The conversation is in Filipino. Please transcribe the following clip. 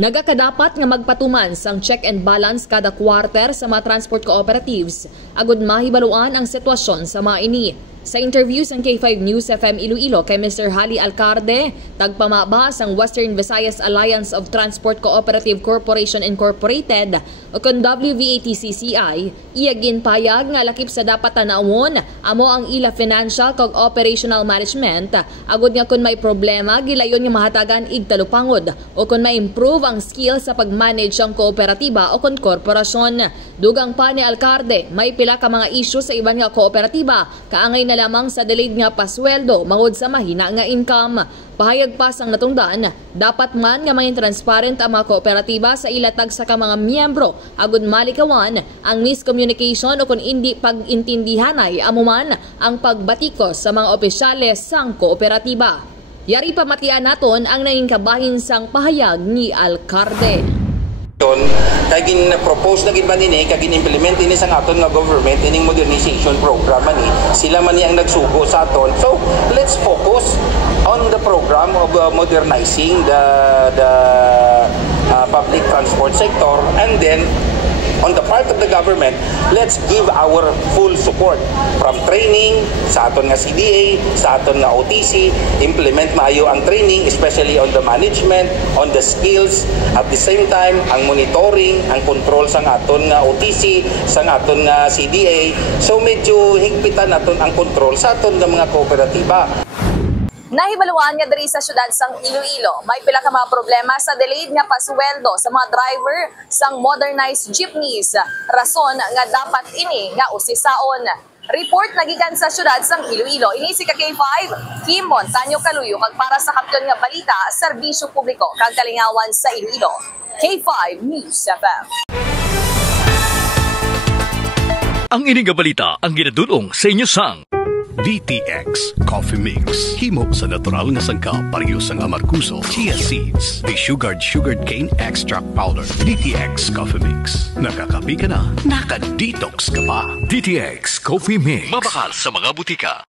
Nagakadapat nga magpatuman sang check and balance kada quarter sa mga transport cooperatives agud mahibaluan ang sitwasyon sa mga ini. Sa interview sa K5 News FM Iloilo kay Mr. Hali Alcarde, tagpamaba sang Western Visayas Alliance of Transport Cooperative Corporation Incorporated o kon WVATCCI, iya ginpayag nga lakip sa dapat tanawon amo ang ila financial kag operational management agud nga kun may problema gilayon nga mahatagan igtalupangod o kun may improve ang skill sa pagmanage ang kooperatiba o kon korporasyon. Dugang pa ni Alcarde, may pila ka mga issue sa iban nga kooperatiba kaangay na lamang sa delayed nga pasweldo mangod sa mahina nga income. Pahayag pa sang natungdan, dapat man nga maging transparent ang mga kooperatiba sa ilatag sa mga miyembro agud malikawan ang miscommunication o kung hindi pag-intindihan ay amuman ang pagbatikos sa mga opisyales sang kooperatiba. Yari pamatian naton ang naging kabahin sang pahayag ni Alcarde. Kaya gin-propose na gid ini, kaya gin-implement ini sa aton nga government, ining modernization program man sila man ang nagsugo sa aton. So, let's focus on the program of modernizing the public transport sector, and then on the part of the government, let's give our full support from training sa aton nga CDA, sa aton nga OTC, implement maayo ang training especially on the management, on the skills, at the same time ang monitoring, ang control sa aton nga OTC, sa aton nga CDA. So medyo higpitan naton ang control sa aton nga mga kooperatiba. Nahibaluan nga diri sa syudad sang Iloilo, may pila ka mga problema sa delayed nga pasweldo sa mga driver sang modernized jeepneys. Rason nga dapat ini nga usisaon. Report nagikan sa syudad sang Iloilo. Ini si K5, Kim Montaño Caluyo kag para sa kapyon nga balita, serbisyo publiko kag kalingawan sa Iloilo. K5 News FM. Ang ining nga balita ang ginadulong sa inyo sang DTX Coffee Mix. Himo sa natural nga sangka pareho sang amarkuso, chia seeds, sugared cane extract powder. DTX Coffee Mix. Nakakapi ka na, naka-detox ka pa. DTX Coffee Mix. Mabakal sa mga butika.